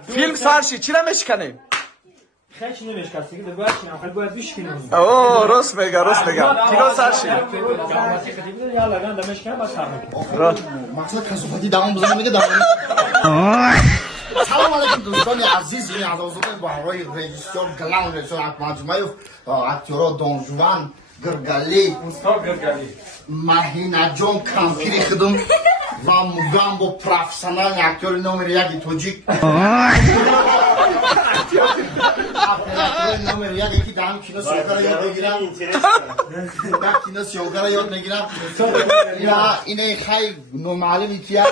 فیلم سرشی چی نمیشکنیم؟ خیلی نمیشکنیم دیگه باید چی نمیخواد باید بشکنیم. اوه راست میگه کینو سرشی. یا لگن دمشکن بس همه. مقصد کسافتی دوام بزنم میگه دوام. سلام علیکم دوستان عزیز این عزیزان با همراه رژیسور گلان رژیسور اکمل جمعیف اکتورها دون جوان گرگلی مهینا جون کمپیری خودم و مگم با پروفسیونال اکتور نمره یکی توجیک نمره یکی دهم کینو سیوگرا یاد بگیرم کینو سیوگرا یاد بگیرم اینه خیلی نومعلومی کیا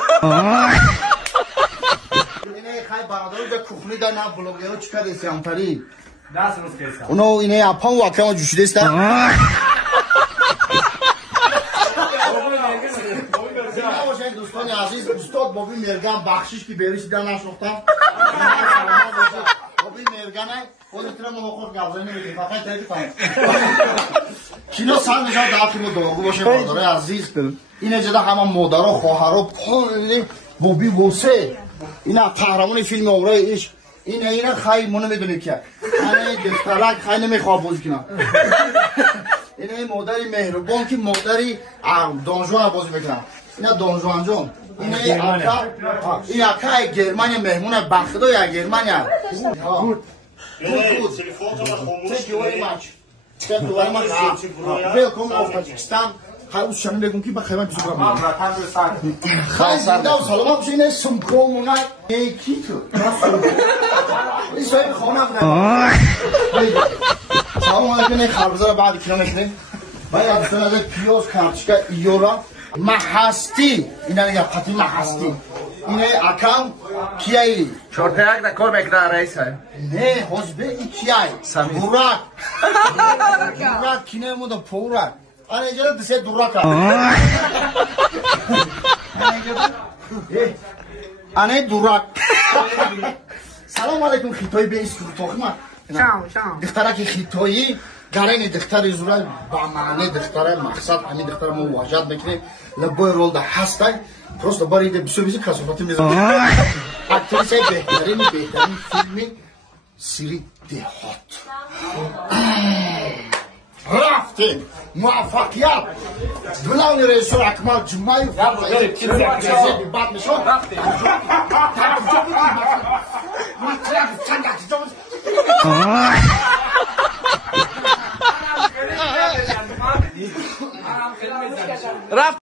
اینه خیلی برادر به کوخنی دا نه بلوگیرو چیکار دیسیم تری دست روز کیسا اونو اینه اپام واقعا جوشیده است دوستان عزیز استاد بابی مرگان بخشش که بریش در نشوختم بابی مرگانه خودت رو مخور گازه نمیدی فقط تایی فهم کینو سر نشان داخل دوگو باشه برادر عزیز این جدا همه مادر و خواهر و پول بابی واسه اینا قهرمان فیلم اورای عشق اینا خیلی منو میدونی که انا دخترک خیلی نمیخواد بازی کنه اینا مادری مهربان که مادری دانجوان بازی میکنه اینا دانجوان جون این اکا گرمانیا مهمونه بخدا یا گرمانیا گود thank you very much welcome of Tajikistan خیلی شما بگم که بخیر من پیش کنم خیلی زنده و سلام هم شینه سمکومونه یکی تو این سوی خونه بودن سلام علیکم خربزه بعد کنا میکنیم باید دوستان از پیاز کرچکا ایورا محستی اینا نگه قطعی محستی اینه اکم کیایی چورتیک دا کار میکنه رئیس های نه حجبه ای کیایی بورک بورک کینه مونده پورک آن اینجا دسته دورک آنه دورک سلام علیکم خیتایی به ایسکو توخمه دخترک خیتایی گرین دختر زورای با معنی دختر مقصد همین دختر ما واجد میکنیم لبای رول ده هستای پروست باری ده بسو بیزی کسافاتی میزنیم اکتریسه بهترین فیلمی سیری دهات رفتیم موفقیت بلاون رئیسور اکمل جمعی بعد میشون رفتیم رفت